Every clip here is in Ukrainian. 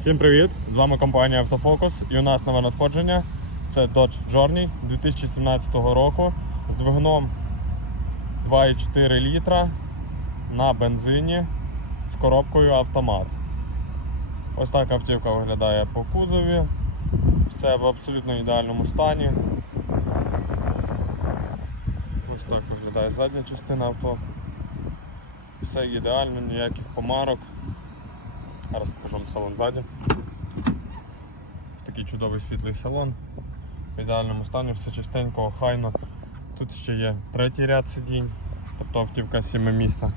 Всім привіт! З вами компанія Автофокус і у нас нове надходження. Це Dodge Journey 2017 року з двигуном 2,4 літра на бензині з коробкою автомат. Ось так автівка виглядає по кузові. Все в абсолютно ідеальному стані. Ось так виглядає задня частина авто. Все ідеально, ніяких помарок. Зараз покажу вам салон ззаді. Такий чудовий світлий салон. В ідеальному стані, все чистенько, охайно. Тут ще є третій ряд сидінь, тобто автівка сімимісна.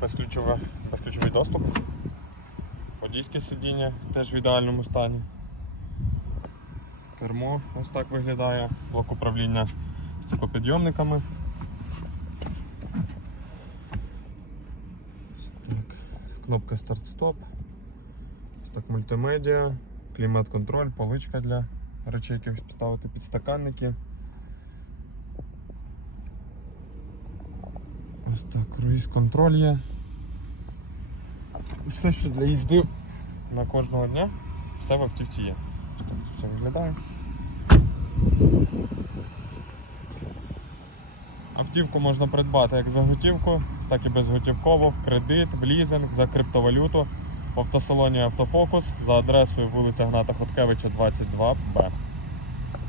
Безключове, безключовий доступ. Водійське сидіння теж в ідеальному стані. Кермо ось так виглядає, блок управління з цепопідйомниками. Ось Так, кнопка старт-стоп. Ось так мультимедіа, клімат-контроль, поличка для речей якихось поставити, підстаканники. Ось так, круїз-контроль є. Все, що для їзди на кожного дня, все в автівці є. Ось так це все виглядає. Автівку можна придбати як за готівку, так і безготівково, в кредит, в лізинг, за криптовалюту в автосалоні Автофокус за адресою вулиця Гната Хоткевича, 22Б.